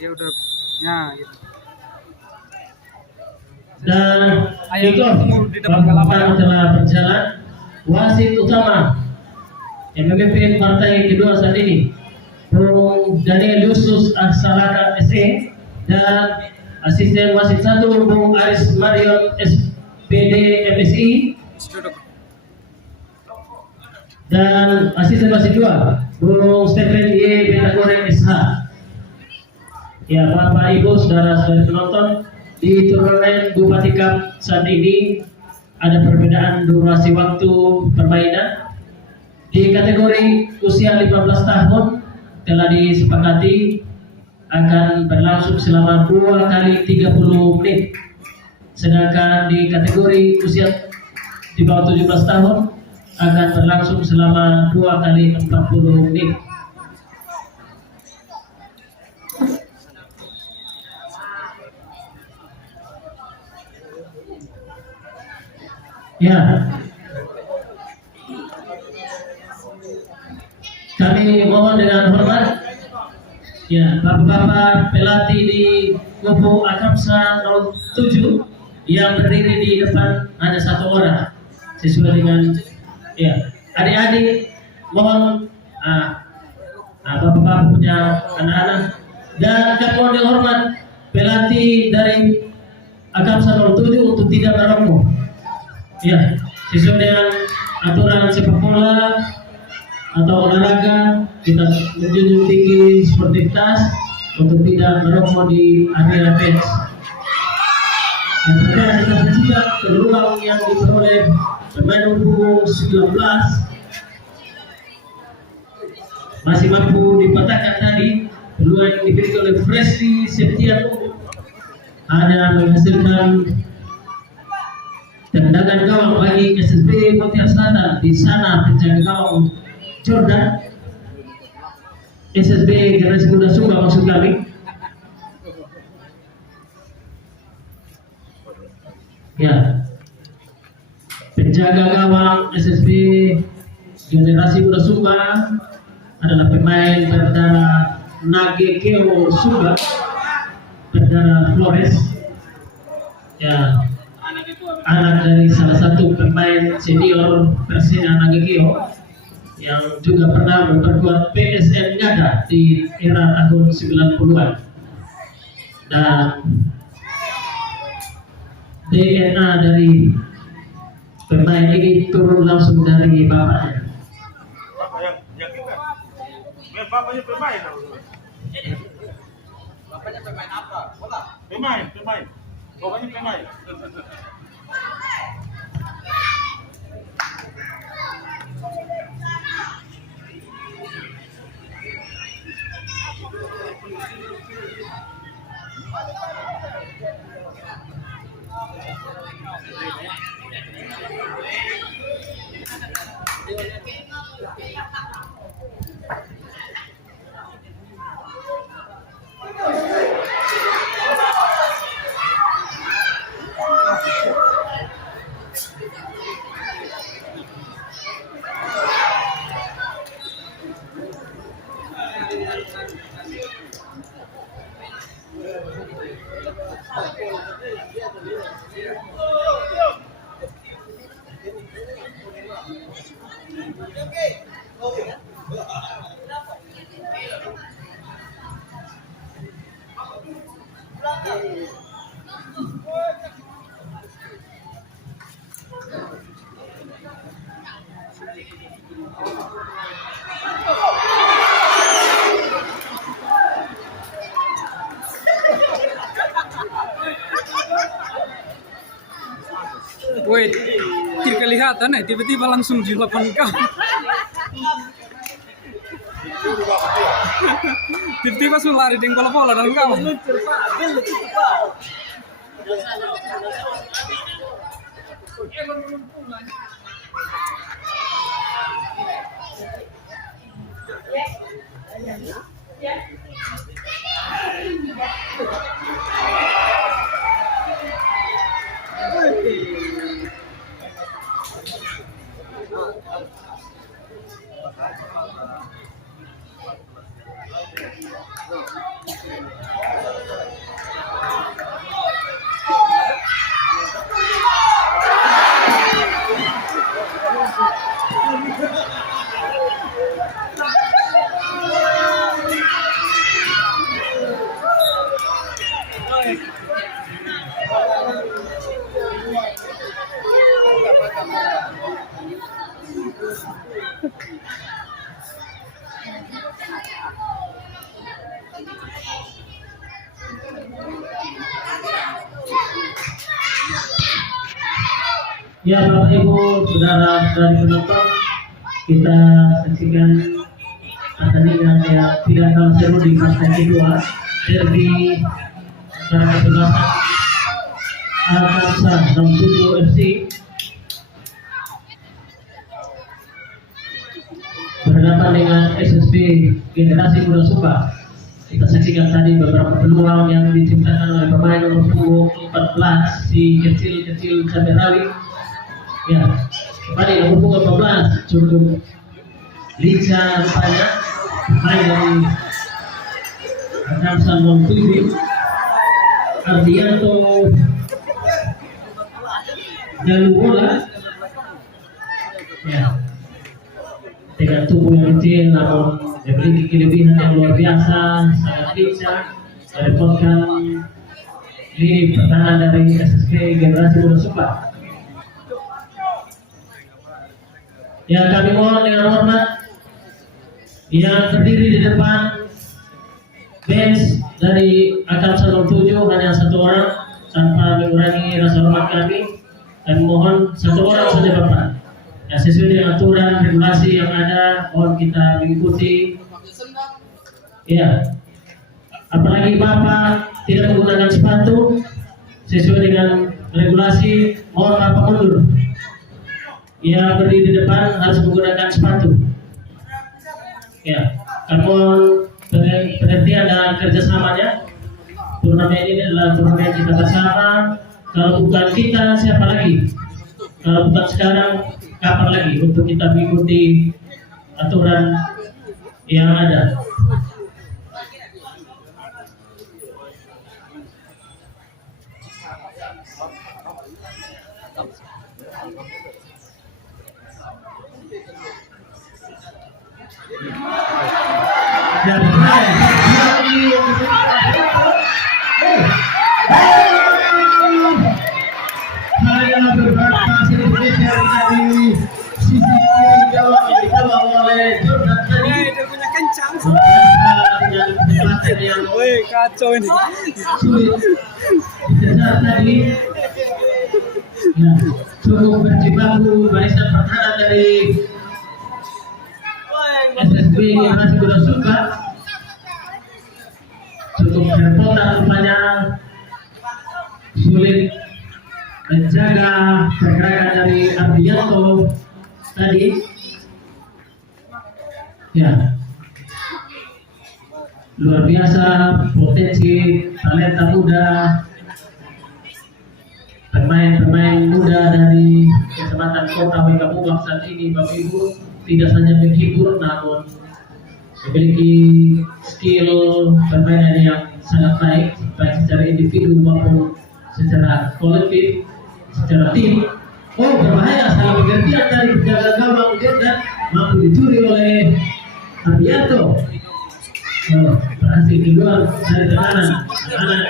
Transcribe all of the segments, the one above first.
dia udah ya gitu. Dan Itu di depan telah berjalan. Wasit utama yang memimpin partai kedua saat ini Bung Daniel Yusuf Aksalaka SE dan asisten wasit 1 Bung Aris Marion SPD MSI dan asisten wasit 2 Bung Stephen Y Betagoreng SH. Ya, Bapak Ibu saudara-saudari penonton, di turnamen Bupati Cup saat ini ada perbedaan durasi waktu permainan. Di kategori usia 15 tahun telah disepakati akan berlangsung selama 2 kali 30 menit. Sedangkan di kategori usia di bawah 17 tahun akan berlangsung selama 2 kali 40 menit. Ya, kami mohon dengan hormat, ya, bapak-bapak pelatih di kubu Akamsa 07 yang berdiri di depan hanya 1 orang, sesuai dengan, ya, adik-adik mohon, bapak-bapak punya anak-anak, dan kami mohon dengan hormat pelatih dari Akamsa 07 untuk tidak merokok. Ya, sesuai dengan aturan sepak bola atau olahraga, kita menjunjung tinggi sportivitas untuk tidak merokok di area bench. Dan kita juga peluang yang diperoleh pemain umur 19 masih mampu dipatahkan tadi. Peluang yang diberikan oleh Fresly Septiano hanya menghasilkan tendangan gawang bagi SSB Pontianak Selatan. Di sana penjaga gawang Jordan, SSB Generasi Muda Sumba maksud kami. Ya, penjaga gawang SSB Generasi Muda Sumba adalah pemain berdarah Nagekeo Sumba, berdarah Flores. Ya, anak dari salah satu pemain senior Persina Nagekeo yang juga pernah memperkuat PSM Ngada di era tahun 90-an. Dan DNA dari pemain ini turun langsung dari bapaknya. Bapaknya pemain. Bapaknya pemain apa? Bola? Pemain. Bapaknya pemain. Woi, tidak kelihatan tiba-tiba langsung di lapangan kau. Tiba-tiba langsung lari dengan bola-bola dalam kau. Ya Bapak Ibu, saudara dari penonton, kita saksikan pertandingan yang tidak kalah seru di fase kedua derby antara kesebelasan Al-Kamsa 67 FC berhadapan dengan SSB Generasi Muda Sumba. Kita saksikan tadi beberapa peluang yang diciptakan oleh pemain nomor punggung 14 si kecil Caberawi. Ya, kembali nomor punggung 14 cukup lincah rupanya pemain dari Akamsa 07 Ardianto Galubola. Ya, dengan tubuh yang kecil namun memiliki kelebihan yang luar biasa, sangat lincah, merepotkan lini pertahanan dari SSB Generasi Muda Sumba. Ya, kami mohon dengan hormat yang berdiri di depan bench dari Akamsa 07 hanya satu orang tanpa mengurangi rasa hormat kami, dan mohon satu orang saja Bapak. Ya, sesuai dengan aturan regulasi yang ada, mohon kita mengikuti. Ya, apalagi Bapak tidak menggunakan sepatu sesuai dengan regulasi, mohon Bapak mundur. Ya, berdiri di depan harus menggunakan sepatu. Ya, mohon pengertian dan kerjasamanya. Turnamen ini adalah turnamen kita bersama. Kalau bukan kita, siapa lagi? Kalau bukan sekarang, kapan lagi untuk kita mengikuti aturan yang ada? Dan hanya beberapa sedikit dari sisi kiri gawang yang dikawal oleh Jordan tadi. Dia punya kencang. Dengan kecepatan yang Woi, kacau ini. sulit dikejar tadi. Ya, cukup berjibaku barisan pertahanan dari SSB Generasi Muda Sumba. Cukup berpotan rupanya, sulit menjaga pergerakan dari Ardianto tadi. Ya, luar biasa potensi talenta muda, pemain muda dari Kecamatan Kota Wekabubak saat ini Bapak Ibu tidak saja menghibur namun memiliki skill permainan yang sangat baik, baik secara individu maupun secara kolektif, secara tim. Oh, berbahaya, salah pengertian dari penjaga gawang Jordan mampu dicuri oleh Ardianto. Berhasil keluar dari tekanan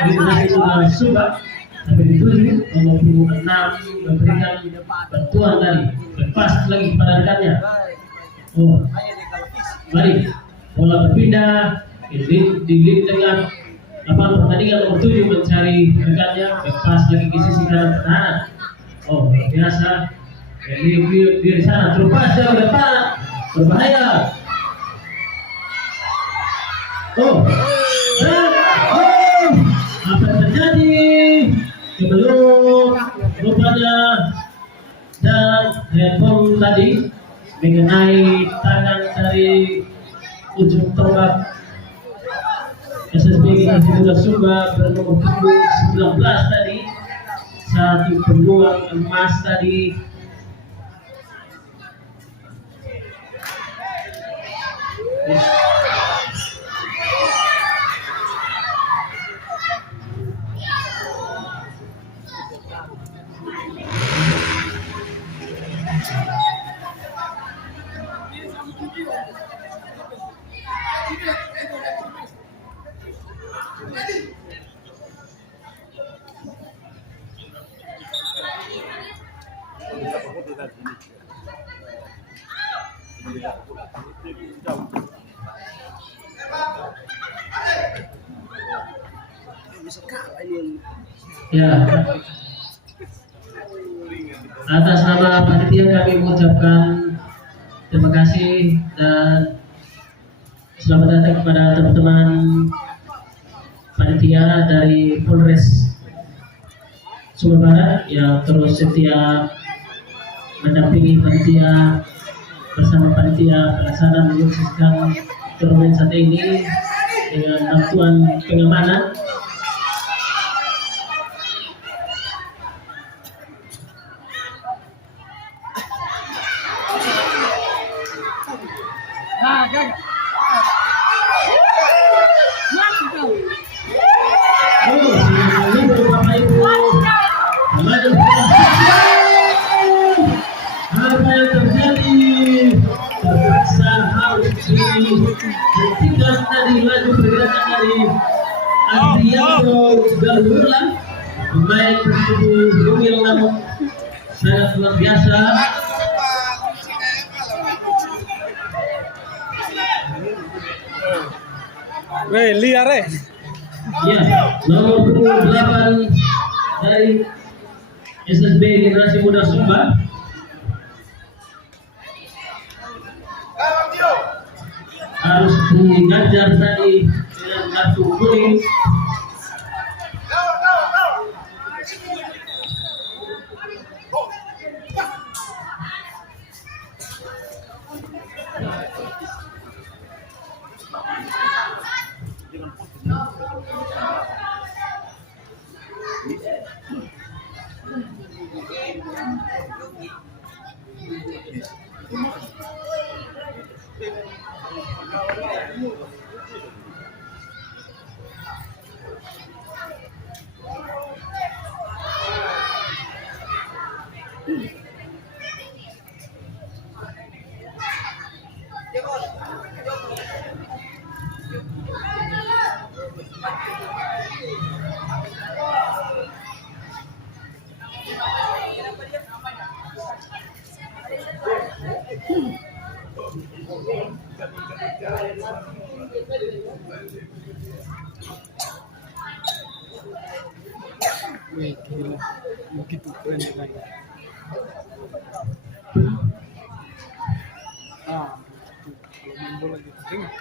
Generasi Muda Sumba sampai dituju nomor punggung 6 memberikan bantuan tadi, lepas lagi kepada rekannya. Oh, mari bola berpindah di lini tengah lapangan pertandingan nomor 7 mencari rekannya, lepas lagi ke sisi kanan pertahanan. Oh, biasa di sana terlepas jauh depan, berbahaya. Oh, apa yang terjadi? Sebelum rupanya dan handphone tadi mengenai tangan dari ujung tombak SSB Generasi Muda Sumba bernomor punggung 19 tadi, satu peluang emas tadi. Ya, Atas nama panitia kami mengucapkan terima kasih dan selamat datang kepada teman-teman panitia dari Polres Sumber Barat yang terus setia mendampingi panitia bersama panitia pelaksana menyukseskan turnamen saat ini dengan bantuan pengamanan. Apa yang terjadi terpaksa harus dihentikan dari laju pergerakan dari Adriano Galulan, pemain Persibu Bumil namun sangat luar biasa. Weh, liar Ya, nomor 28 dari SSB Generasi Muda Sumba harus diganjar tadi dengan kartu kuning. Wih, gila. Begitu keren sekali. Ah, kalau main bola gitu. Tengok.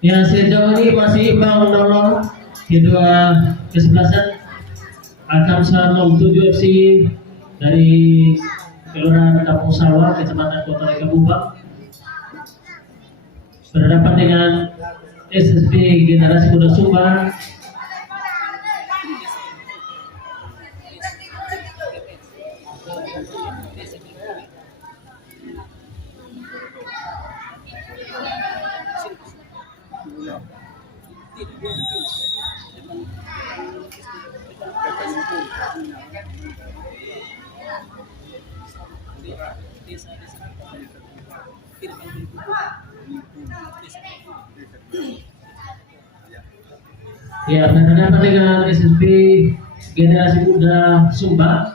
Ya, sejauh ini masih imbang 0-0 kedua kesebelasan. Alkamsa 07 FC dari Kelurahan Kampung Sawah, Kecamatan Kota Leka Bubak, berhadapan dengan SSB Generasi Muda Sumba. Ya, berhadapan dengan SSB Generasi Muda Sumba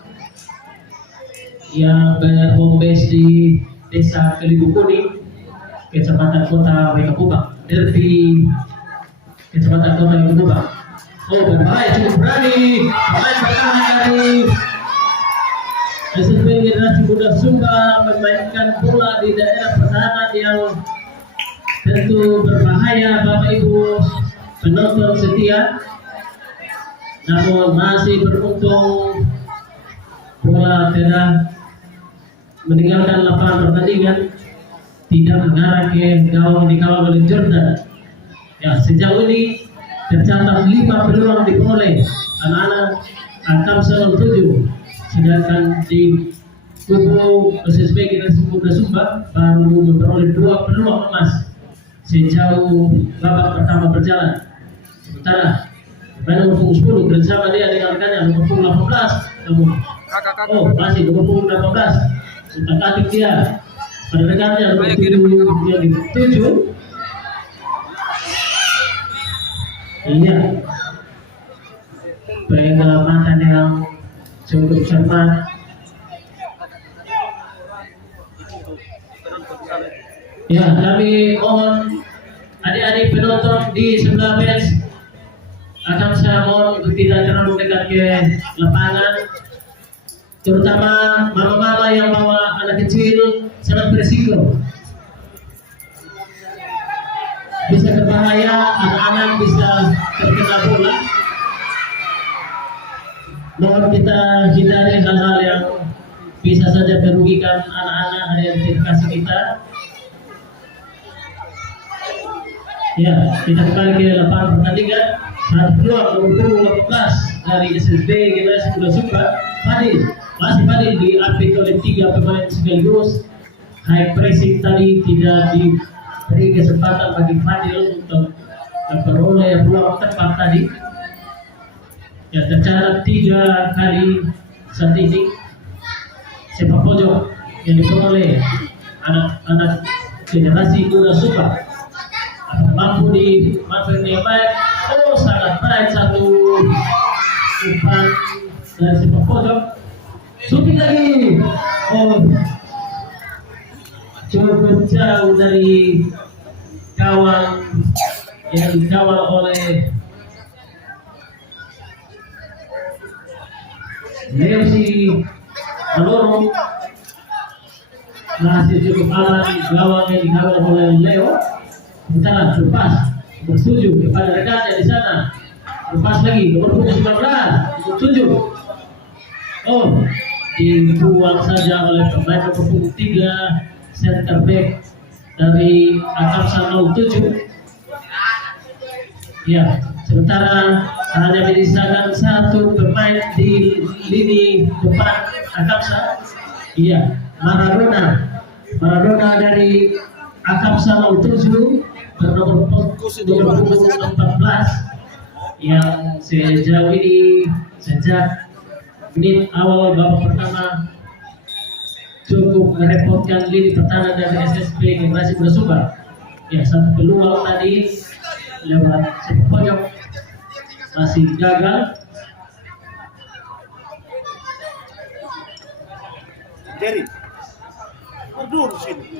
yang berhome base di Desa Kelibu Kuning, Kecamatan Kota Wekabubak, derby Kecamatan Kota Wekabubak. Oh, berbahaya, cukup berani main pertahanan dari SSB Generasi Muda Sumba memainkan bola di daerah pertahanan yang tentu berbahaya, Bapak Ibu penonton setia. Namun masih beruntung bola tidak meninggalkan lapangan pertandingan, tidak mengarah ke gawang dikawal oleh Jordan. Ya, sejauh ini tercatat 5 peluang diperoleh anak-anak Alkamsa 07, sedangkan di kubu SSB Generasi Muda Sumba baru memperoleh 2 peluang emas sejauh babak pertama berjalan. Sementara pemain nomor 10 bersama dia dengan rekannya nomor 18, namun masih nomor 18 untuk atik dia pada rekannya nomor 7. Iya, pengamatan yang cukup cermat. Ya, kami mohon adik-adik penonton di sebelah bench akan saya mohon untuk tidak terlalu dekat ke lapangan, terutama mama-mama yang bawa anak kecil sangat berisiko, bisa berbahaya, anak-anak bisa terkena bola. Mohon kita hindari hal-hal yang bisa saja merugikan anak-anak identifikasi kita. Ya, kita kembali ke lapangan pertandingan. Saat peluang nomor 18 dari SSB Generasi Muda Sumba, Fadil masih diapit oleh 3 pemain sekaligus. High pressing tadi tidak diberi kesempatan bagi Fadil untuk memperoleh peluang tepat tadi. Ya, tercatat 3 kali saat ini sepak pojok yang diperoleh anak-anak Generasi Muda Sumba mampu dimanfaatkan dengan baik. Oh, sangat baik satu umpan dari sepak pojok. Shooting lagi. Oh, cukup jauh dari kawan yang dikawal oleh Leusi Aloro. Masih cukup aman gawang yang dikawal oleh Leo. Kita lepas bertuju kepada rekannya di sana. Lepas lagi nomor 19 bertuju. Oh, dibuang saja oleh pemain nomor 3 center back dari Akamsa 07. Ya, sementara hanya menyisakan 1 pemain di lini depan Akamsa. Iya, Maradona dari Akamsa 07 bernomor 14 yang sejauh ini sejak menit awal babak pertama cukup merepotkan lini pertahanan dari SSB Generasi Muda Sumba. Ya, satu peluang tadi lewat sepak pojok masih gagal. Jerry, mundur sini.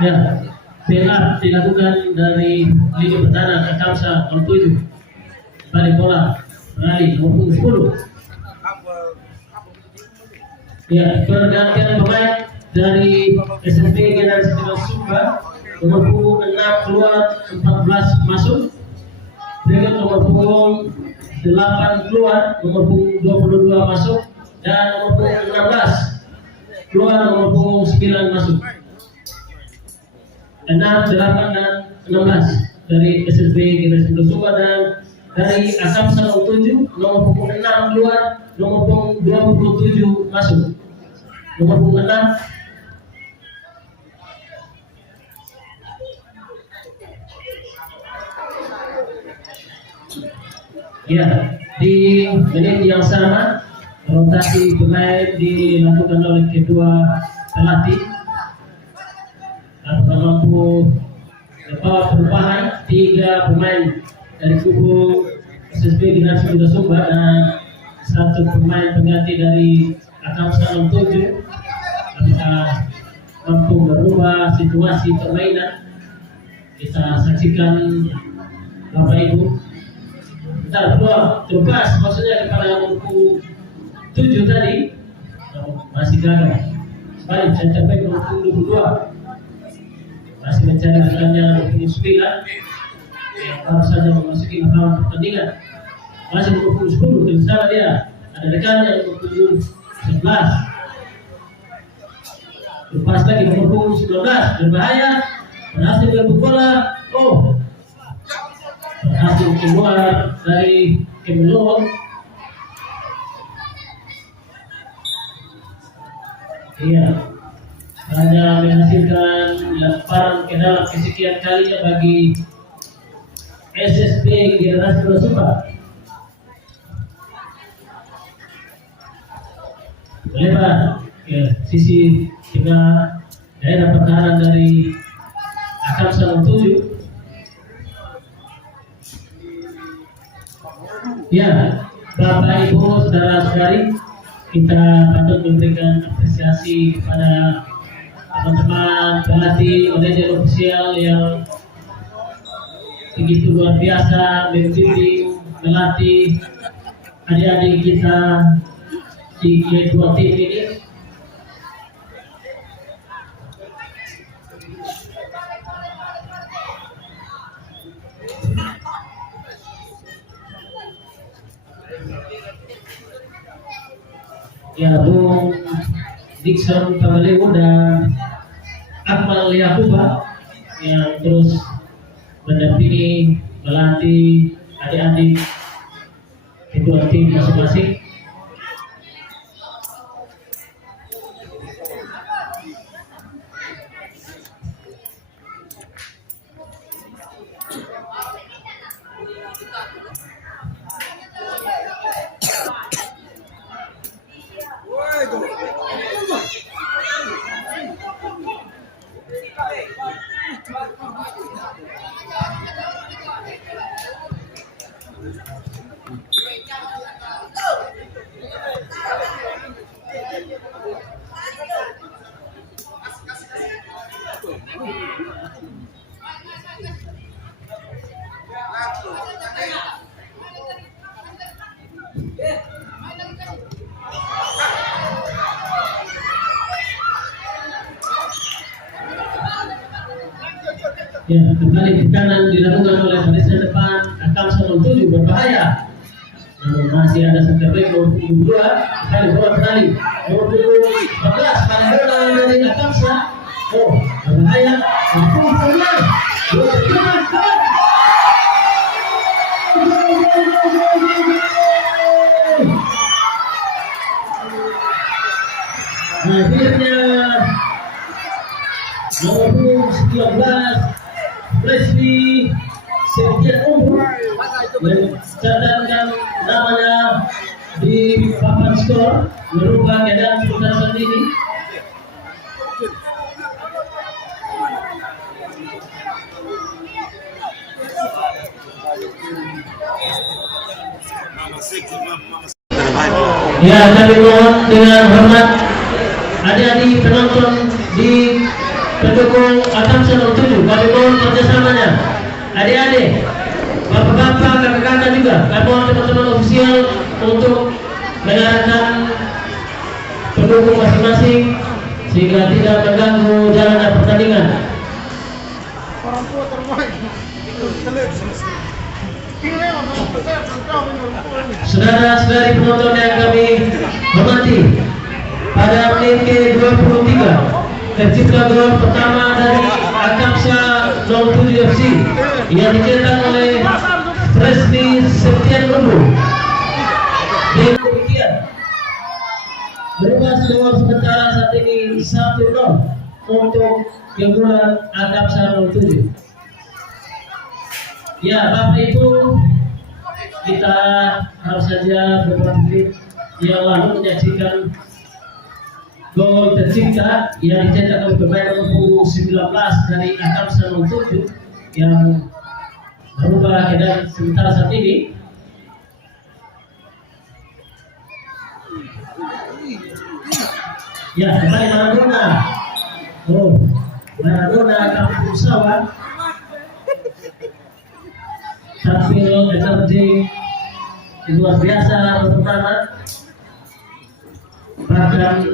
Ya, PLR dilakukan dari lini pertahanan Akamsa 07. Balik bola beralih nomor 10. Ya, pergantian pemain dari SSB Generasi Muda Sumba. Nomor punggung 6 keluar, 14 masuk. Berikut nomor punggung 8 keluar, nomor punggung 22 masuk, dan nomor punggung 16 keluar, nomor punggung 9 masuk. 6, 8, dan 16 dari SSB Generasi Muda Sumba, dan dari Akamsa 07 nomor punggung 6 keluar, nomor punggung 27 masuk. Nomor punggung 6 ya, di menit yang sama rotasi pemain dilakukan oleh kedua pelatih. Apakah mampu membawa perubahan 3 pemain dari kubu SSB Generasi Muda Sumba dan 1 pemain pengganti dari Akamsa 07. Apakah mampu merubah situasi permainan? Kita saksikan Bapak Ibu. Bentar, peluang terlepas maksudnya kepada nomor 7 tadi masih gagal. Balik center back nomor 22 masih mencari rekannya nomor 9 yang baru saja memasuki lapangan pertandingan. Masih nomor 10 di sana dia ada rekannya nomor 11. Lepas lagi nomor 19 berbahaya, berhasil merebut bola. Oh, berhasil keluar dari Kemelon. Iya, hanya menghasilkan lemparan ke dalam kesekian kalinya bagi SSB Generasi Muda Sumba. Lebar ke sisi tengah daerah pertahanan dari Akamsa 07. Ya, Bapak Ibu saudara-saudari, kita patut memberikan apresiasi kepada teman-teman pelatih manajer ofisial yang begitu luar biasa membimbing melatih adik-adik kita di kedua tim ini. Ya, Bung Dixon Pamalewo dan Akmal Yakuba yang terus mendampingi melatih adik-adik kedua tim masing-masing. Ya, kembali ke kanan dilakukan oleh barisan depan Akam 07 berbahaya. Namun masih ada center back nomor 22 kali bola kembali nomor 14 kali bola dari Akamsa. Oh, berbahaya. Mampu bola. Bola keluar. Akhirnya nomor 19 Leslie Septian Umur mencatatkan namanya di papan skor merubah keadaan pertandingan ini. Ya, kami mohon dengan hormat adik-adik penonton di pendukung Akam 07, kami mohon kerjasamanya. Adik-adik, bapak-bapak, kakak-kakak juga, kami mohon teman-teman ofisial untuk mengarahkan pendukung masing-masing sehingga tidak mengganggu jalannya pertandingan. Saudara-saudari penonton yang kami hormati, pada menit ke-23 tercipta gol pertama dari Akamsa 07 FC yang dicetak oleh Leslie Septian Umur. Dengan demikian berubah skor sementara saat ini 1-0 untuk keunggulan Akamsa 07. Ya, Bapak Ibu, kita harus saja beberapa menit yang lalu menyaksikan gol tercipta yang dicetak oleh pemain nomor 19 dari Akamsa 07 yang merubah keadaan sementara saat ini. Ya, kembali Maradona. Oh, Maradona kampung sawah. Tampil energi luar biasa pertama, bahkan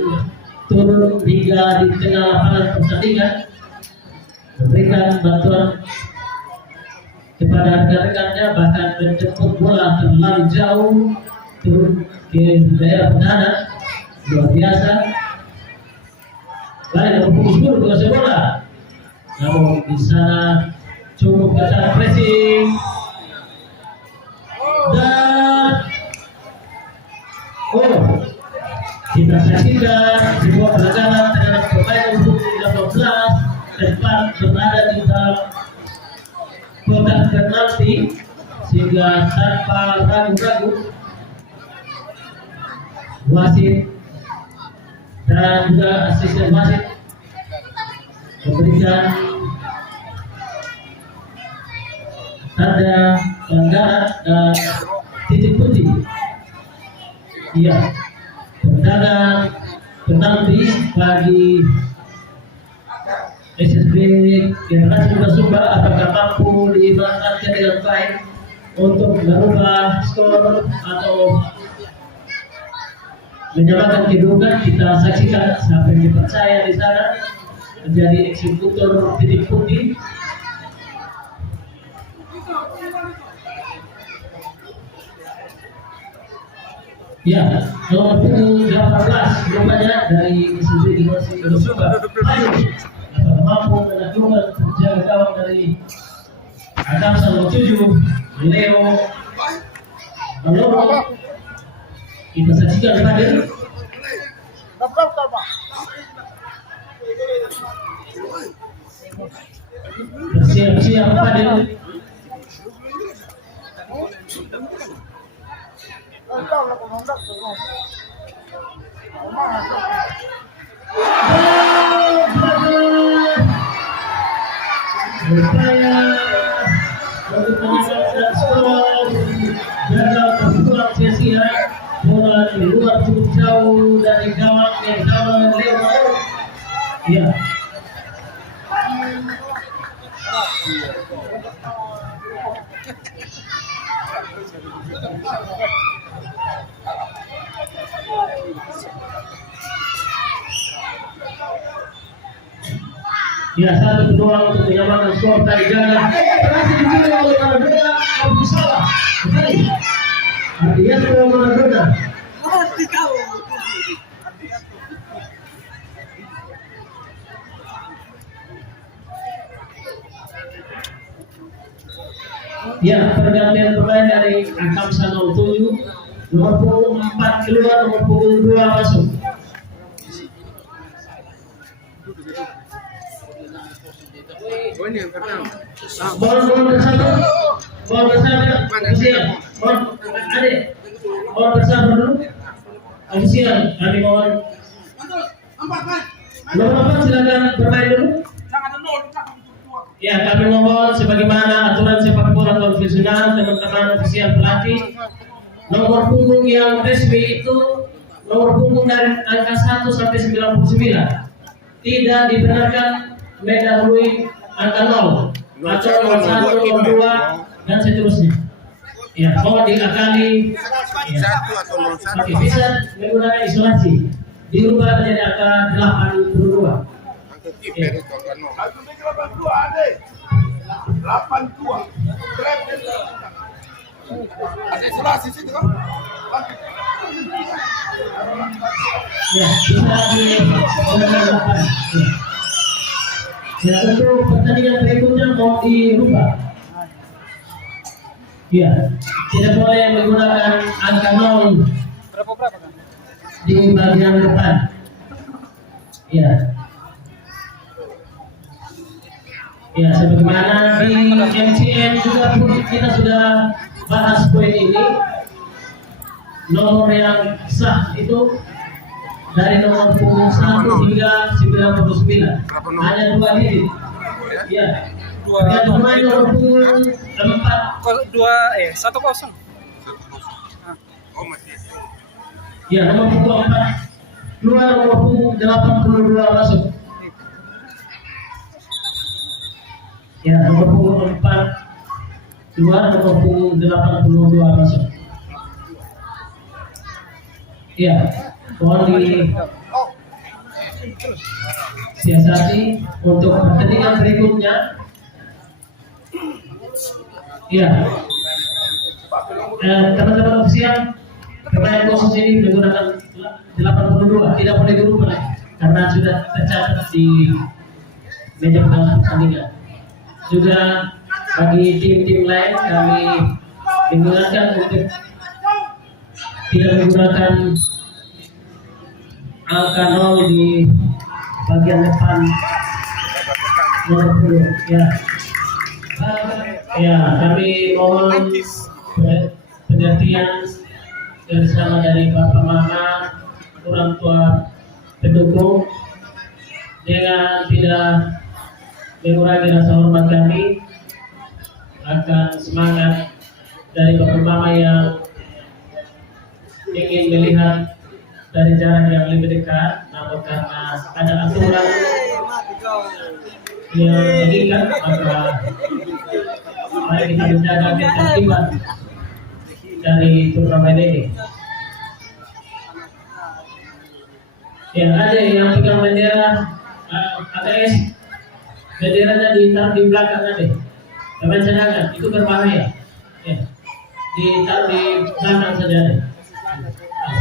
turun hingga di tengah lapangan pertandingan, memberikan bantuan kepada rekan-rekannya, bahkan menjemput bola terlalu jauh turun ke daerah pertahanan. Luar biasa. Baik, fokus dulu dengan bola, namun di sana cukup ketat pressing dan kita saksikan sebuah pelanggaran terhadap pemain nomor 16 tempat berada di dalam kotak penalti, sehingga tanpa ragu-ragu wasit dan juga asisten wasit memberikan tanda pelanggaran dan titik putih. Iya, tendangan penalti bagi SSB Generasi Muda Sumba. Apakah mampu dimanfaatkan dengan baik untuk merubah skor atau menyamakan kedudukan? Kita saksikan siapa yang dipercaya di sana menjadi eksekutor titik putih. Ya, nomor punggung 18 rupanya dari SSB Generasi Muda Sumba. Ayo, apakah mampu menaklukkan penjaga gawang dari Adamsa nomor 7 Leo Maloro? Kita saksikan Fadil. Bersiap-siap Fadil. Berupaya untuk menyelesaikan skor, gagal terbuang sia-sia. Bola di luar cukup jauh dari gawang Leo Maloro. Ya. Ya, satu peluang untuk menyamakan skor dari Ghana. Berhasil dicuri oleh Maradona. Abu Salah. Kembali. Ardianto Maradona. Ya, pergantian pemain dari Akamsa 07. Nomor punggung 4 keluar, nomor punggung 2 masuk. Oh ini yang pertama. Mohon bersabar, mohon bersabar, ofisial, mohon adik, mohon bersabar dulu, ofisial, kami mohon. Nomor 4 silakan bermain dulu. Ya, kami mohon sebagaimana aturan sepak bola konvensional, teman-teman ofisial pelatih, nomor punggung yang resmi itu nomor punggung dari angka 1 sampai 99 tidak dibenarkan mendahului angka 0 atau nomor 1, nomor 2 dan seterusnya. Ya, mohon diakali. Ya. Oke, bisa menggunakan isolasi dirubah menjadi angka 82. Ya. Ya, bisa dilakukan. Ya, untuk pertandingan berikutnya mau dirubah. Ya, tidak boleh menggunakan angka 0 di bagian depan. Ya. Ya, sebagaimana di MCN juga kita sudah bahas poin ini. Nomor yang sah itu dari nomor punggung 1 hingga 99. Hanya 2 digit. Ya. Dan pemain nomor punggung 1-0. Ya, nomor punggung 4 keluar, nomor punggung 82 masuk. Ya, nomor punggung 4 keluar, nomor punggung 82 masuk. Ya, mohon disiasati untuk pertandingan berikutnya. Ya, teman-teman ofisial, pemain khusus ini menggunakan 82, tidak boleh dirubah karena sudah tercatat di meja pertandingan. Juga bagi tim-tim lain kami mengingatkan untuk tidak menggunakan angka 0 di bagian depan nomor 10. Ya, ya, kami mohon pengertian bersama dari Bapak Mama, orang tua pendukung, dengan tidak mengurangi rasa hormat kami akan semangat dari Bapak Mama yang ingin melihat dari jarak yang lebih dekat, namun karena ada aturan yang mengikat, maka mari kita menjaga ketertiban dari turnamen ini. Ya, ada yang pegang bendera ATS, benderanya ditaruh di belakang ada. Teman cadangan itu berbahaya. Ya, ditaruh di belakang saja ada.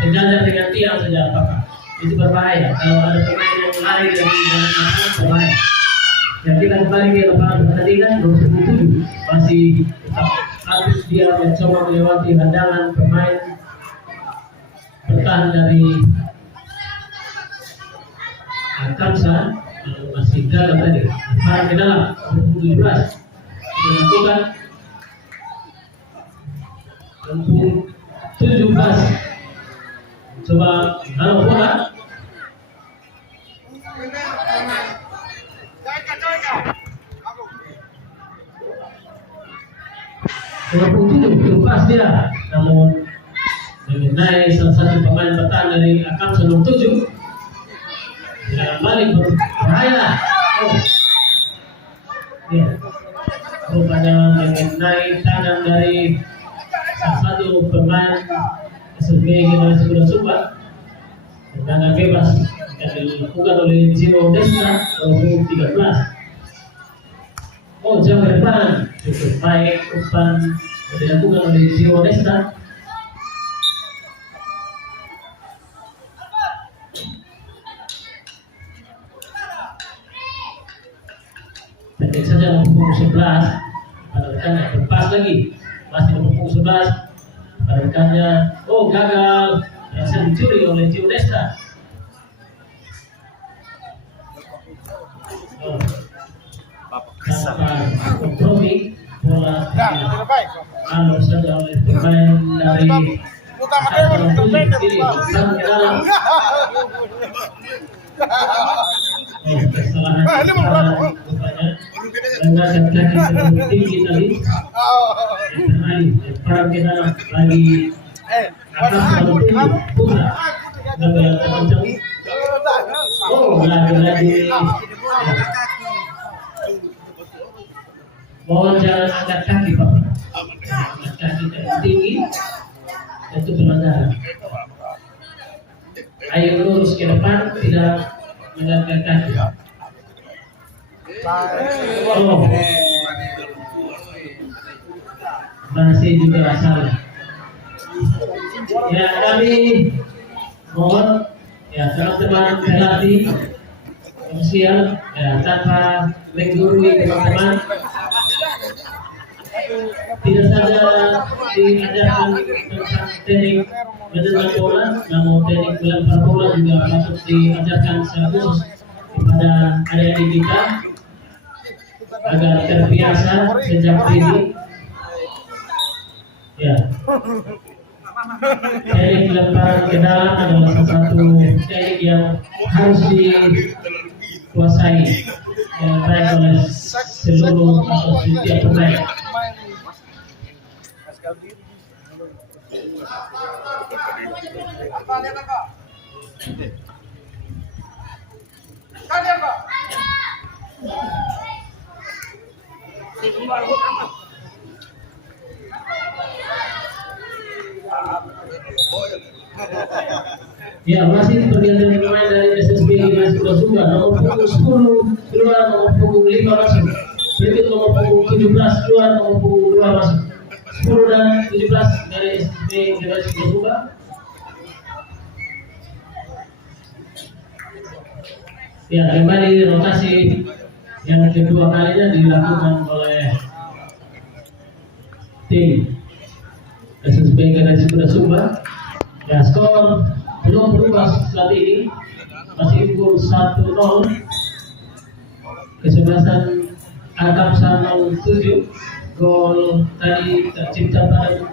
Sejajar dengan tiang saja apa? Itu berbahaya. Kalau ada pemain yang lari dari belakang berbahaya. Ya, kita kembali ke lapangan pertandingan nomor 7 masih habis dia mencoba melewati hadangan pemain bertahan dari Kamsa, masih gagal tadi. Parang ke dalam nomor 17 dilakukan nomor 17 coba halo bola. Lepas dia, namun mengenai salah satu pemain bertahan dari Akam nomor 7 dalam balik berbahaya. Ya, rupanya mengenai tangan dari salah satu pemain SSB Generasi Muda Sumba. Tendangan bebas yang dilakukan oleh Zero Desna nomor 13. Oh, jam ke depan cukup baik umpan dilakukan oleh Zero Desna. Pendek saja nomor 11 pada rekannya berpas lagi masih nomor 11 pada rekannya. Oh, gagal berhasil dicuri oleh Zero Desna. Kompromi bola alur saja oleh pemain dari kesalahan mengangkat kaki tinggi tadi perang kita lagi atas putra kencang. Oh, lagi mohon jangan angkat kaki Pak. Angkat kaki tinggi itu pelanggaran. Ayo lurus ke depan, tidak mengangkat kaki. Oh, masih juga salah. Ya, kami mohon ya teman-teman penalti komersial ya tanpa menggurui teman-teman. Tidak saja diajarkan tentang teknik menendang bola, namun teknik melempar bola juga patut diajarkan secara khusus kepada adik-adik kita agar terbiasa sejak dini. Ya, teknik melempar ke dalam adalah salah satu teknik yang harus dikuasai baik oleh seluruh atau setiap pemain. Ya, masih pergantian pemain dari SSB Generasi Muda Sumba. Nomor punggung 10 keluar, nomor punggung 5 masuk. Berikut nomor punggung 17 keluar, nomor punggung 2 masuk. 10 dan 17 dari SSB Generasi Muda Sumba. Ya, kembali rotasi yang kedua kalinya dilakukan oleh tim SSB Generasi Muda Sumba. Ya, skor belum berubah saat ini, masih unggul 1-0. Kesebelasan Akam 07. Gol tadi tercipta pada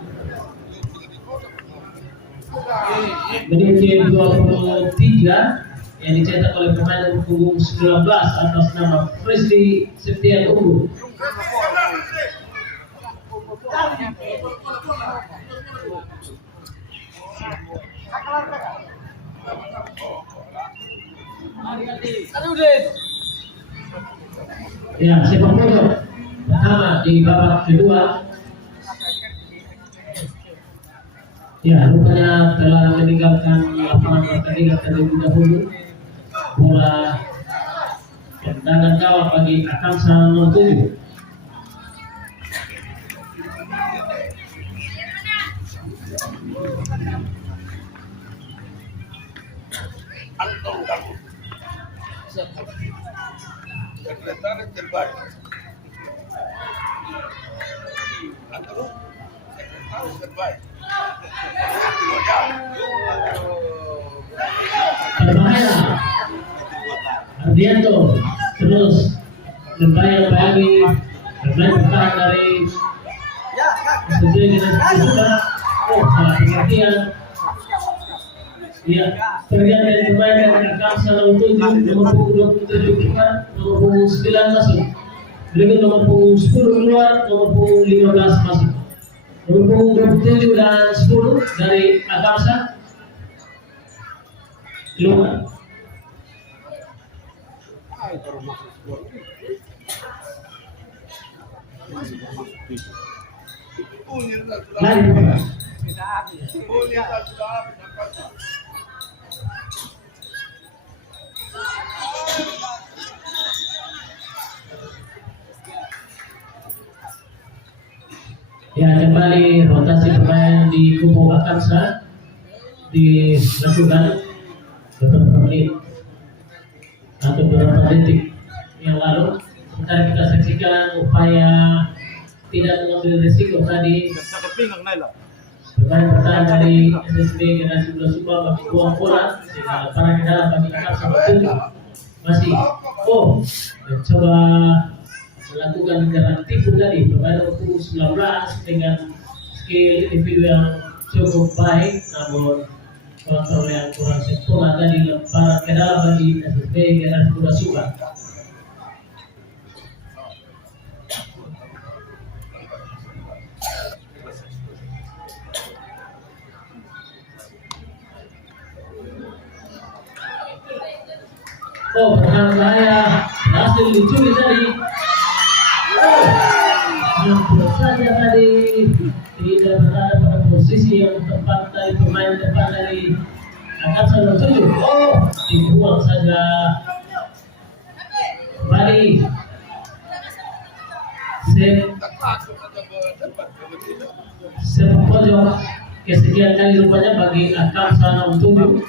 menit ke-23 yang dicetak oleh pemain punggung 19 atas nama Frisdi Septian Unggul. Ya, sepak pojok pertama di babak kedua. Ya, rupanya telah meninggalkan lapangan pertandingan terlebih dahulu. Bola tendangan gawang bagi Akamsa nomor 7. Secretario terbaik. Antara secretario terbaik. Berbahaya Ardianto terus berbayar lagi bermain bertahan dari sesuai dengan kesukaan. Oh, salah pengertian. Ya, terlihat dari pemain yang Akamsa nomor 7, nomor punggung 27 keluar, nomor punggung 9 masuk. Berikut nomor punggung 10 keluar, nomor punggung 15 masuk. Nomor punggung 27 dan 10 dari Akamsa keluar. Lari bola. Ya, kembali rotasi pemain di kubu Akamsa dilakukan beberapa menit atau beberapa detik yang lalu. Sementara kita saksikan upaya tidak mengambil risiko tadi pemain bertahan dari SSB Generasi Bola Sumba bagi buang bola sehingga para ke dalam bagi Akamsa bertujuh masih mencoba melakukan gerakan tipu tadi pemain nomor 19 dengan skill individu yang cukup baik, namun kontrol yang kurang sempurna tadi lemparan ke dalam bagi SSB Generasi Bola Sumba. Oh, pertahanan bahaya berhasil dicuri tadi. Hampir saja tadi tidak berada pada posisi yang tepat dari pemain depan dari Akamsa nomor 7. Oh, dibuang saja kembali. Sepak pojok kesekian kali rupanya bagi Akamsa nomor 7.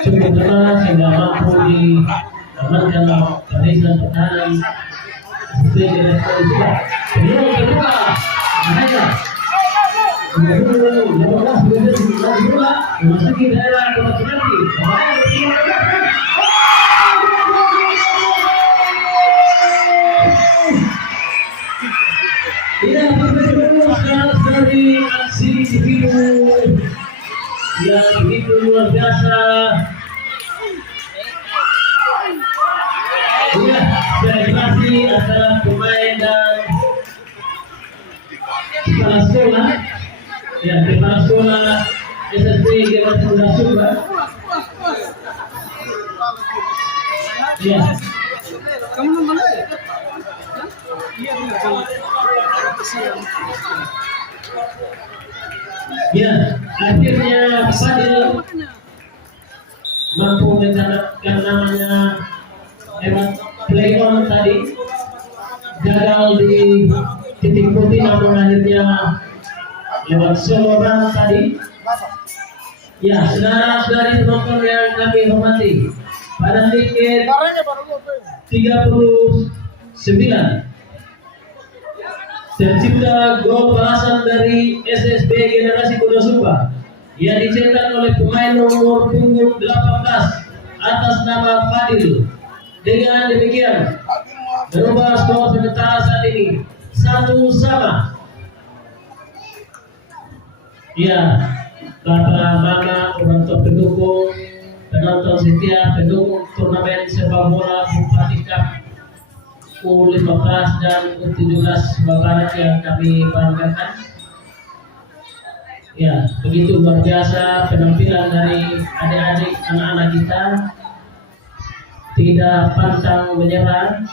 Cukup keras sehingga mampu diamankan barisan pertahanan sesuai dengan kewajiban. Peluang kedua, bahaya. 15 menit lagi bola memasuki daerah kotak penalti. Tidak berpengaruh dari aksi individu yang begitu luar biasa. Ya, selebrasi antara pemain dan kepala sekolah. Ya, kepala sekolah SSB Generasi Bola Sumba. Ya. Kamu nonton aja? Iya, benar. Ya, akhirnya Fadil mampu mencatatkan namanya lewat play on tadi, gagal di titik putih namun akhirnya lewat solo run tadi. Ya, saudara-saudari penonton yang kami hormati, pada menit 39 tercipta gol balasan dari SSB Generasi Bola Sumba yang dicetak oleh pemain nomor punggung 18 atas nama Fadil. Dengan demikian berubah skor sementara saat ini 1-1. Ya, Bapak Mama, orang tua pendukung, penonton setia, pendukung turnamen sepak bola Bupati Cup U15 dan U17 Barat yang kami banggakan. Ya, begitu luar biasa penampilan dari adik-adik anak-anak kita, tidak pantang menyerah.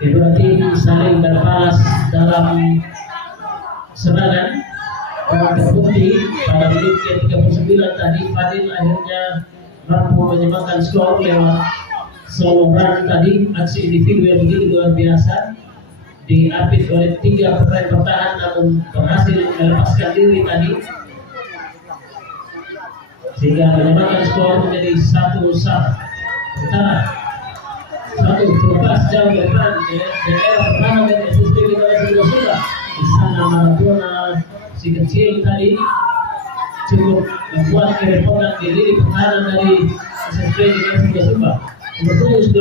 Kedua tim saling berbalas dalam serangan. Dan terbukti pada menit ke-39 tadi Fadil akhirnya mampu menyamakan skor lewat solo run tadi. Aksi individu yang begitu luar biasa diapit oleh 3 pemain bertahan, namun berhasil melepaskan diri tadi sehingga menyamakan skor menjadi 1-1. Sementara satu terlepas jauh depan daerah pertahanan dari SSB kita masih sudah di sana. Maradona si kecil tadi cukup membuat kerepotan di lini pertahanan dari SSB kita sudah nomor 19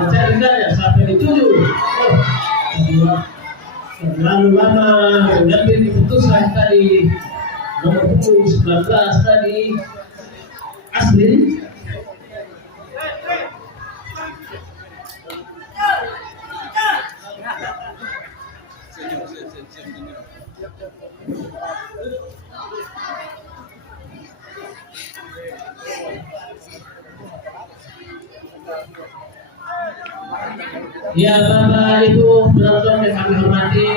mencari daya sampai dituju. Terlalu lama mengambil keputusan tadi nomor 19 tadi Asli. Ya, Bapak Ibu penonton yang kami hormati,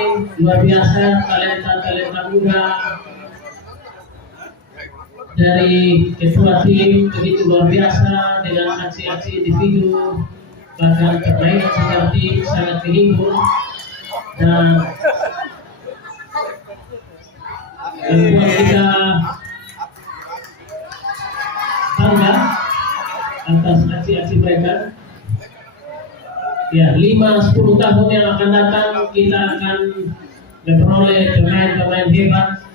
luar biasa talenta muda dari ketua tim, begitu luar biasa dengan aksi-aksi individu, bahkan permainan secara tim sangat menghibur dan membuat kita bangga atas aksi-aksi mereka. Ya, 5-10 tahun yang akan datang kita akan memperoleh pemain-pemain hebat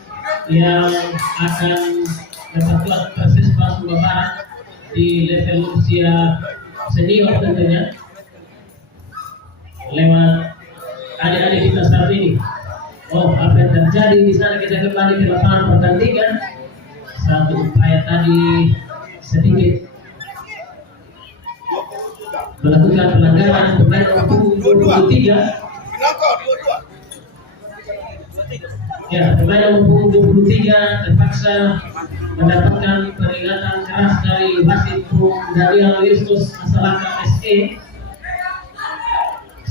yang akan memperkuat Persis Sumba Barat di level usia senior tentunya lewat adik-adik kita saat ini. Oh, apa yang terjadi di sana, kita kembali ke lapangan pertandingan. Satu upaya tadi sedikit melakukan pelanggaran pemain nomor 23. Ya, pemain nomor 23 terpaksa mendapatkan peringatan keras dari wasit Daniel Justus Asalaka SE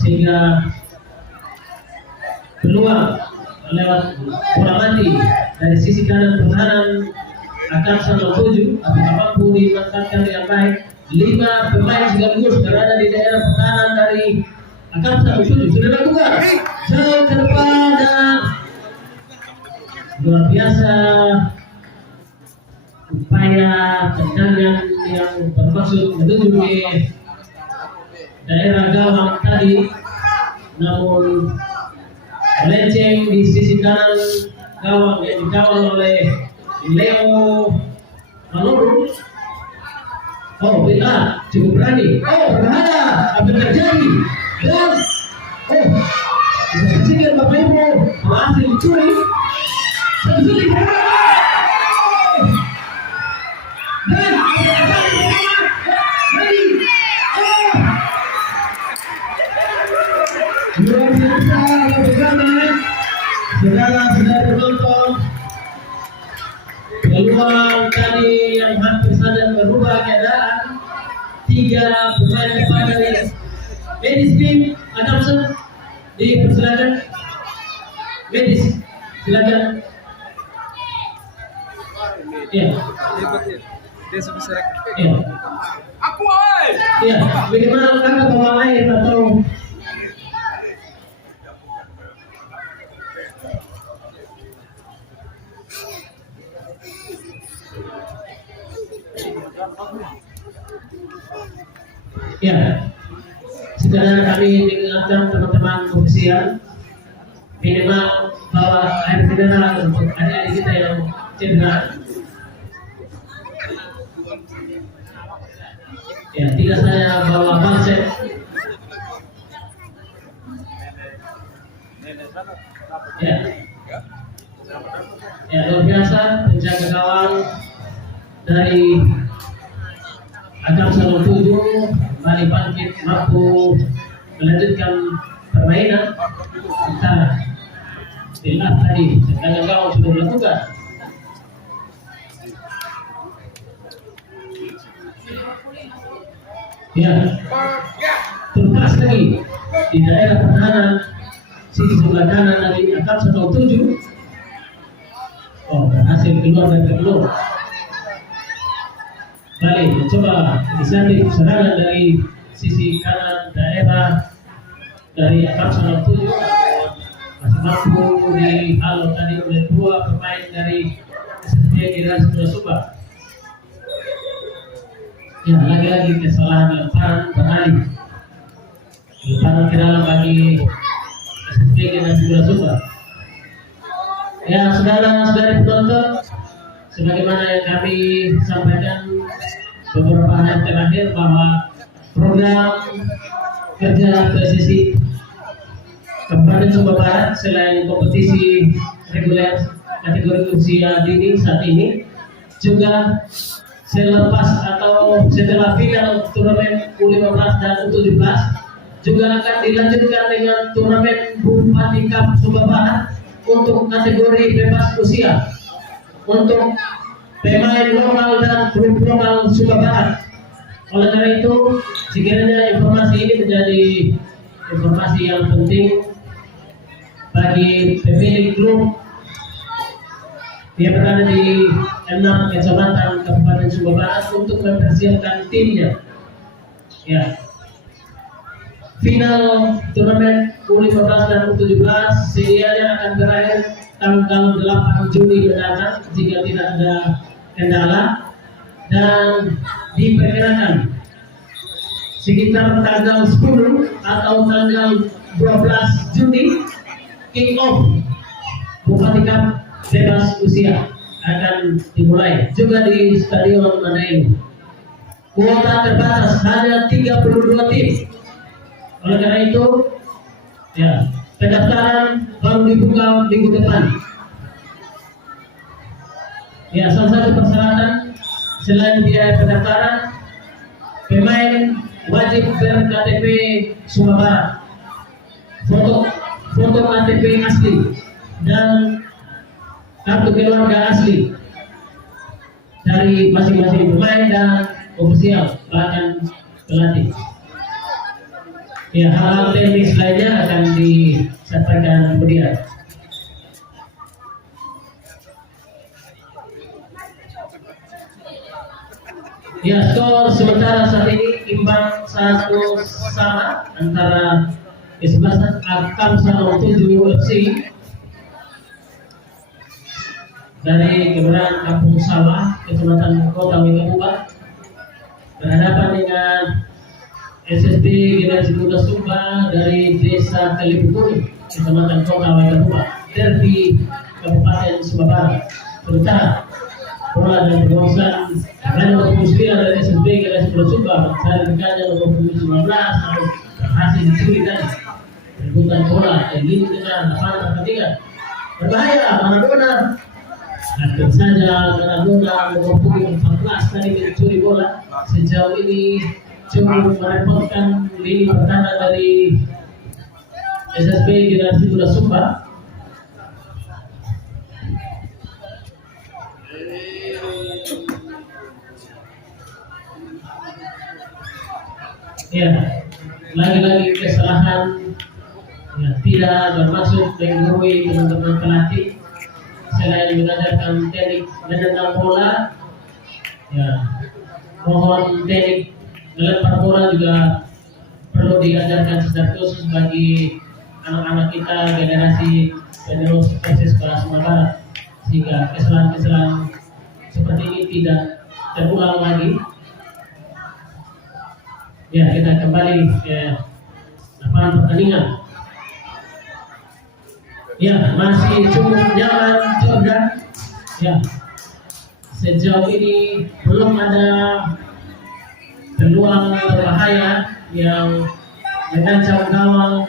sehingga peluang lewat bola mati dari sisi kanan pertahanan akan sama 7 apabila mampu dimanfaatkan dengan baik. 5 pemain sekaligus berada di daerah pertahanan dari Akam 17 sudah lakukan jauh ke depan dan luar biasa upaya tendangan yang bermaksud menuju ke daerah gawang tadi, namun melenceng di sisi kanan gawang yang dikawal oleh Leo Maluru. Oh, beda, cukup berani. Oh, berbahaya. Apa yang terjadi? Dan bisa saksikan Bapak Ibu berhasil dicuri. Satu sulit. Dan luar biasa bagaimana saudara-saudara penonton. Peluang tadi yang hampir saja merubah keadaan. 3 pemain depan dari Medis Team Adamson dipersilakan. Medis, silakan. Ya. Dia sebisa. Ya. Aku oi. Ya, bagaimana Kakak bawa air atau ya, sekarang kami mengingatkan teman-teman ofisial minimal bawa air mineral untuk adik-adik kita yang cedera. Ya, tidak saya bawa balset. Ya, ya luar biasa penjaga gawang dari Agam 17 kembali bangkit, mampu melanjutkan permainan. Sementara Tidak tadi tendangan gawang sudah dilakukan. Ya, terlepas lagi di daerah pertahanan sisi sebelah kanan dari angkat 107. Oh, berhasil keluar dari keluar. Balik mencoba inisiatif serangan dari sisi kanan daerah dari angkat 107. Masih mampu dihalau tadi oleh dua pemain dari SSB Generasi Muda Subang. Ya, lagi-lagi kesalahan lemparan beralih. Lemparan ke dalam bagi SSB Generasi Muda Subang. Ya, saudara-saudari penonton, sebagaimana yang kami sampaikan beberapa hari terakhir bahwa program kerja PSSI Kabupaten Sumba Barat selain kompetisi reguler kategori usia dini saat ini, juga selepas atau setelah final turnamen U15 dan U17 juga akan dilanjutkan dengan turnamen Bupati Cup Sumba Barat untuk kategori bebas usia untuk pemain lokal dan klub lokal Sumba Barat. Oleh karena itu, sekiranya informasi ini menjadi informasi yang penting bagi pemilik klub yang berada di 6 kecamatan Kabupaten Sumba Barat untuk mempersiapkan timnya. Ya, final turnamen U15 dan U17 sedianya akan berakhir tanggal 8 Juni mendatang jika tidak ada kendala, dan diperkirakan sekitar tanggal 10 atau tanggal 12 Juni kick off Bupati Cup bebas usia akan dimulai juga di Stadion Mandailing. Kuota terbatas hanya 32 tim. Oleh karena itu, ya, pendaftaran baru dibuka minggu depan. Ya, salah satu persyaratan selain biaya pendaftaran, pemain wajib ber-KTP Sumba Barat, foto KTP asli dan kartu keluarga asli dari masing-masing pemain dan ofisial bahkan pelatih. Ya, hal-hal teknis lainnya akan disampaikan kemudian. Ya, skor sementara saat ini imbang 1-1 antara kesebelasan Akam 107 FC dari Kelurahan Kampung Sawah, Kecamatan Kota Wikabubat, berhadapan dengan SSB Generasi Muda Sumba dari Desa Kalipukuri, Kecamatan Kota Wikabubat, derby Kabupaten Sumba Barat. Sementara bola dan penguasaan nomor 29 dari SSB Generasi Muda Sumba dari rekannya nomor 19 namun berhasil dicuri dan rebutan bola di lini tengah lapangan pertandingan. Berbahaya Maradona. Hampir saja Maradona nomor punggung 14 tadi mencuri bola. Sejauh ini cukup merepotkan lini pertahanan dari SSB Generasi Muda Sumba. Ya, lagi-lagi kesalahan ya, tidak bermaksud menggurui teman-teman pelatih. Selain mengajarkan teknik menendang bola, ya, mohon teknik melempar bola juga perlu diajarkan secara khusus bagi anak-anak kita generasi penerus Persis Sekolah Sumba Barat, sehingga kesalahan-kesalahan seperti ini tidak terulang lagi. Ya, kita kembali ke lapangan pertandingan. Ya, masih cukup nyaman Jordan. Ya, sejauh ini belum ada peluang berbahaya yang mengancam gawang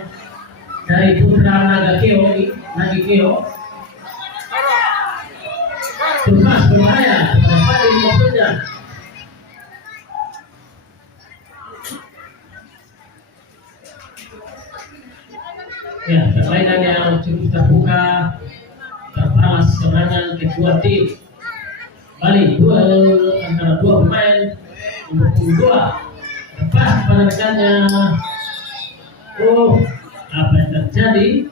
dari putra Nagakeo ini, Nagakeo. Terus berbahaya, Fadil maksudnya. Ya, permainan yang cukup terbuka, terpanas serangan kedua tim. Balik duel antara dua pemain nomor 2 lepas pada rekannya. Oh, apa yang terjadi?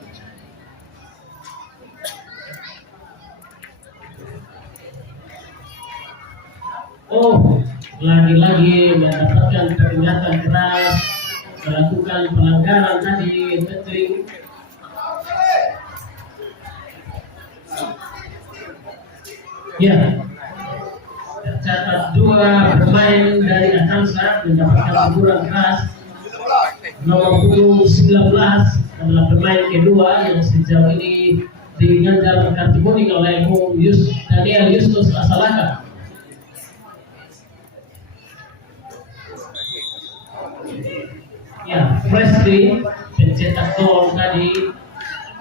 Oh, lagi-lagi mendapatkan peringatan keras, melakukan pelanggaran tadi, penting. Ya, tercatat 2 pemain dari Atansa mendapatkan teguran keras. Nomor punggung 19 adalah pemain kedua yang sejauh ini diganjar kartu kuning oleh Bung Daniel Justus Asalaka. Ya, Presley pencetak gol tadi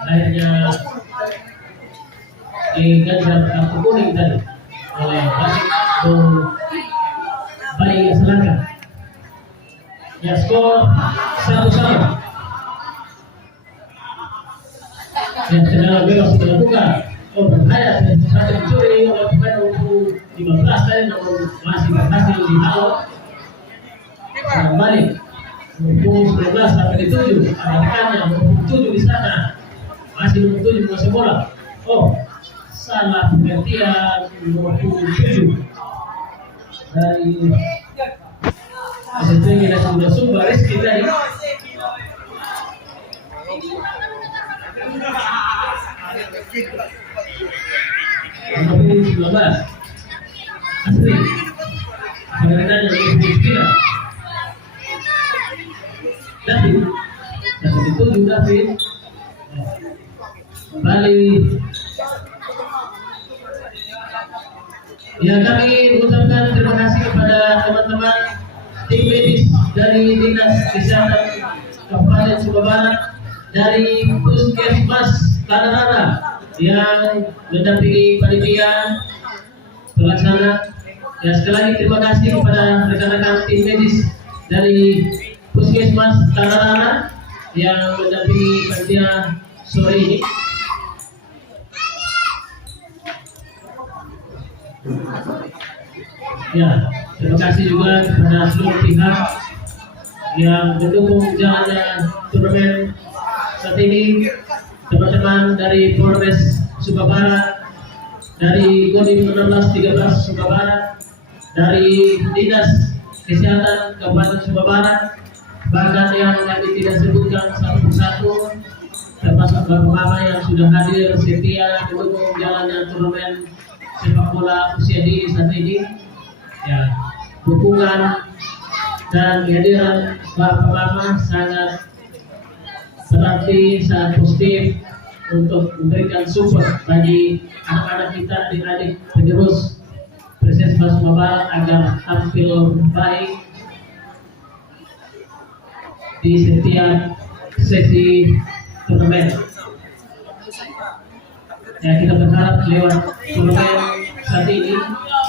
akhirnya diganjar kartu kuning tadi oleh Bung Bali Asalaka. Ya, skor 1-1. Dan tendangan bebas dilakukan. Oh, berbahaya, berhasil dicuri oleh pemain nomor 15 tadi, namun masih berhasil dihalau. Kembali nomor 19 sampai di 7, ada rekannya nomor 7 di sana. Masih nomor 7 menguasai bola. Oh, salah pergantian nomor 7 dari asisten yang sudah sumber Rizky tadi. Nomor 19 Asri pergantian nomor 9 David sampai di 7 David kembali. Ya, kami mengucapkan terima kasih kepada teman-teman tim medis dari Dinas Kesehatan Kabupaten Sumba Barat, dari Puskesmas Tanah yang mendampingi panitia pelaksana. Ya, sekali lagi terima kasih kepada rekan-rekan tim medis dari Puskesmas Tanah yang mendampingi panitia sore ini. Ya, terima kasih juga kepada seluruh pihak yang mendukung jalannya turnamen saat ini. Teman-teman dari Polres Sumba Barat, dari Kodim 1613 Sumba Barat, dari Dinas Kesehatan Kabupaten Sumba Barat, bahkan yang kami tidak sebutkan satu persatu, termasuk Bapak Mama yang sudah hadir setia mendukung jalannya turnamen sepak bola usia dini saat ini. Ya, dukungan dan kehadiran Bapak Mama sangat berarti, sangat positif untuk memberikan support bagi anak-anak kita, adik-adik penerus Puskesmas Sumba Barat agar tampil baik di setiap sesi turnamen. Ya, kita berharap lewat turnamen saat ini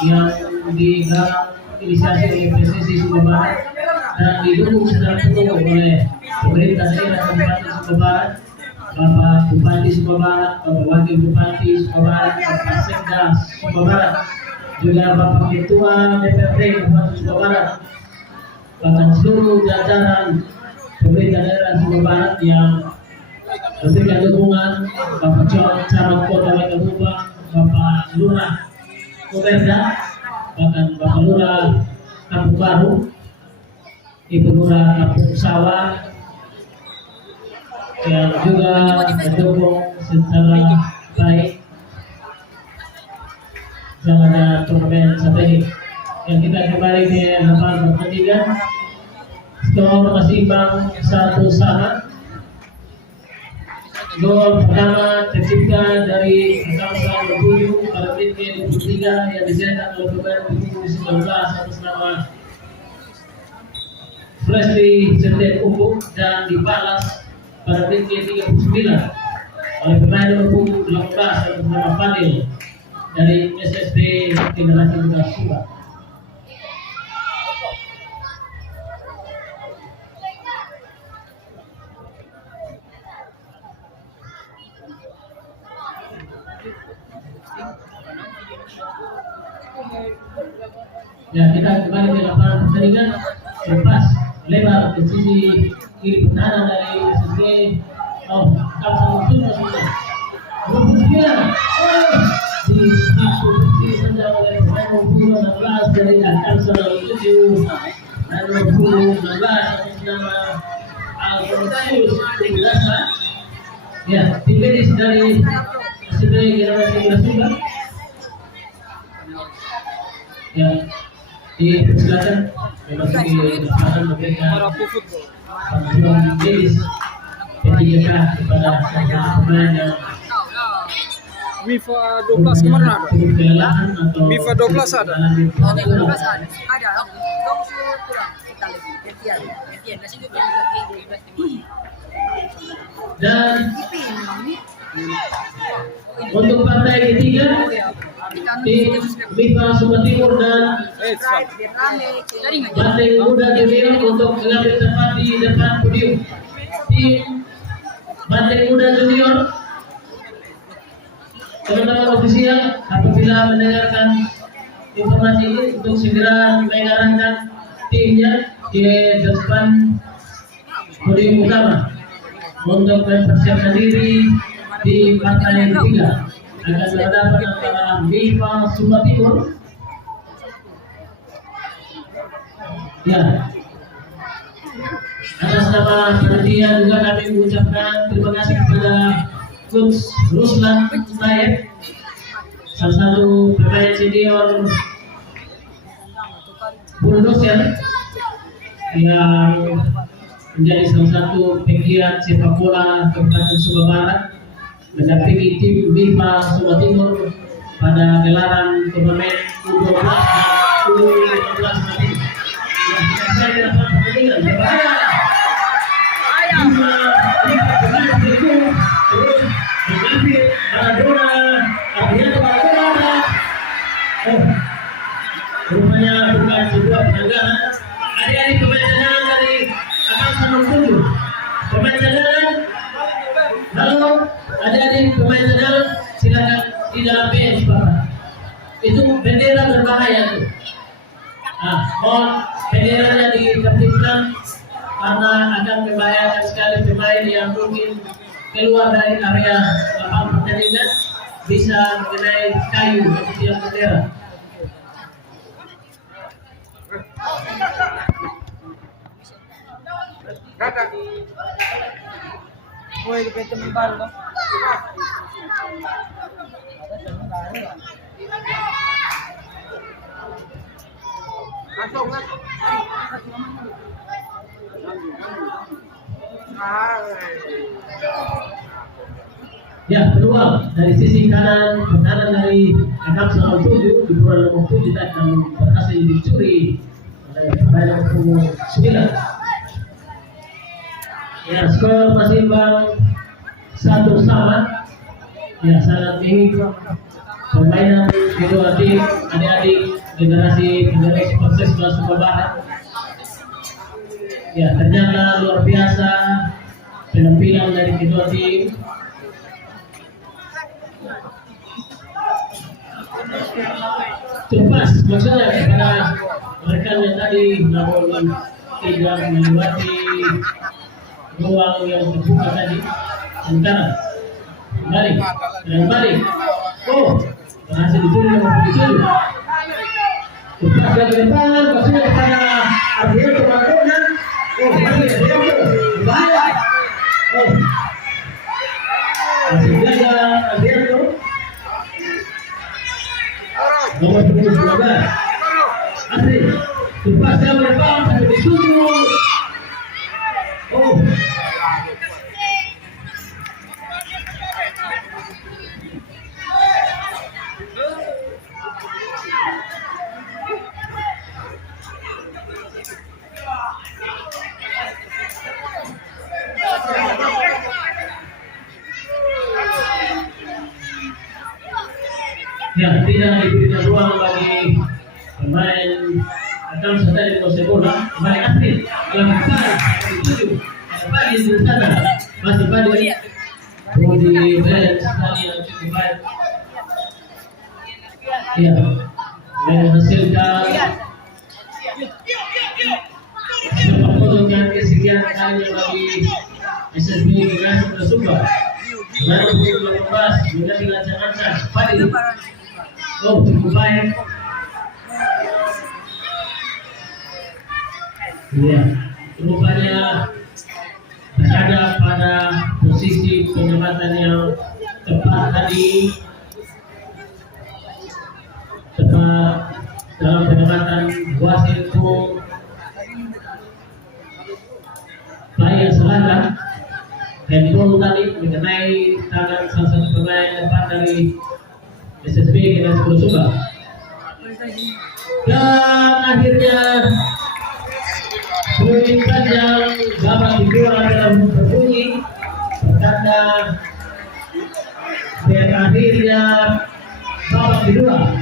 yang digarap inisiasi oleh PSSI Sumba Barat dan didukung secara penuh oleh pemerintah daerah Kabupaten Sumba Barat, Bapak Bupati Sumba Barat, Bapak Wakil Bupati Sumba Barat, Bapak Sekda Sumba Barat, juga Bapak Ketua DPRD Kabupaten Sumba Barat, bahkan seluruh jajaran pemerintah daerah Sumba Barat yang memberikan dukungan, Bapak Camat Kota Waikabubak, Bapak Lurah Komerda, bahkan Bapak Lurah Kampung Baru, Ibu Lurah Kampung Sawah, yang juga mendukung secara baik jalannya turnamen satu ini. Yang kita kembali ke lapangan pertandingan, skor masih imbang 1-1. Gol pertama tercipta dari Kamsa Berbuju pada menit ke-23 yang dicetak oleh pemain punggung 19 atas nama Presley Senden Umbuk dan dibalas pada menit ke-39 oleh pemain nomor punggung 18 atas nama Fadil dari SSB Generasi Muda Sumba. Ya, kita kembali ke lapangan pertandingan. Lepas lebar ke sisi kiri pertahanan dari SSB. Oh, Kamsa Musuh sudah. 29. Di satu sisi saja oleh pemain 16 dari Kamsa Musuh dan 16 atas nama Alfonsius Tigasa. Ya, tim medis dari SSB Generasi Grasuda. Ya, dipersilakan memasuki kesempatan memberikan bantuan medis P3K kepada pemain yang FIFA 12 kemarin ada. kelelahan atau FIFA 12 ada. Oh, 12 ada. Ada. Dong kurang. Kita lagi. Gantian. Nasi juga dan untuk partai ketiga tim FIFA Sumba Timur dan Banteng Muda Junior untuk mengambil tempat di depan podium. Tim Banteng Muda Junior, teman-teman ofisial, apabila mendengarkan informasi ini untuk segera mengarahkan timnya di depan podium utama untuk mempersiapkan diri di partai ketiga akan berhadapan antara FIFA Sumba Timur. Ya, atas nama panitia juga kami mengucapkan terima kasih kepada Coach Ruslan Taib, salah satu pemain senior Bulldozer yang menjadi salah satu pegiat sepak bola Kabupaten Sumba Barat, mendampingi tim FIFA Sumba Timur pada gelaran turnamen U12 dan U15 nanti. Saya di lapangan pertandingan berbahaya. Pemain itu terus mengambil Maradona, Adriano Maradona. Oh, rupanya bukan sebuah pelanggaran. Adik-adik pemain cadangan dari Kamsa Musuh, pemain cadangan. Halo, adik-adik pemain cadangan, silakan di dalam bench Bapak. Itu bendera berbahaya tuh. Nah, mohon benderanya ditertibkan karena akan membahayakan sekali pemain yang mungkin keluar dari area lapangan pertandingan bisa mengenai kayu di tiap bendera. Woi, kita teman baru loh. Ya, peluang dari sisi kanan pertahanan dari Kamsa 7 di bola nomor 7 dan berhasil dicuri oleh pemain nomor 9. Ya, skor masih imbang 1-1. Ya, sangat ingin permainan kedua tim adik-adik generasi sukses kelas Sumba Barat. Ya, ternyata luar biasa penampilan dari kedua tim. Cepat maksudnya kepada rekannya tadi, namun tidak melewati ruang yang terbuka tadi. Sementara kembali. Oh, berhasil dicuri nomor 7. Cepat ke depan, maksudnya kepada Adriano Maradona. Oh, Adriano, bahaya. Oh, masih jaga Adriano. Nomor 19. Asri, cepat ke depan sampai dituju. Oh. Ya, tidak diberikan ruang bagi pemain akan setari di bola. Kembali Asri dalam dituju. Pagi di sana masih pagi. Di bench tadi yang cukup baik. Ya, menghasilkan Dengan kesekian kalinya bagi SSB Generasi Bersumba baru 2018 juga dilaksanakan Fadil. Oh, cukup baik. Iya, rupanya berada pada posisi penempatan yang tepat tadi, tepat dalam penempatan wasit pun baik selatan handball tadi mengenai tangan salah satu pemain depan dari SSB Generasi Bersumba. Dan akhirnya bunyi panjang babak kedua dalam berbunyi bertanda dan akhirnya babak kedua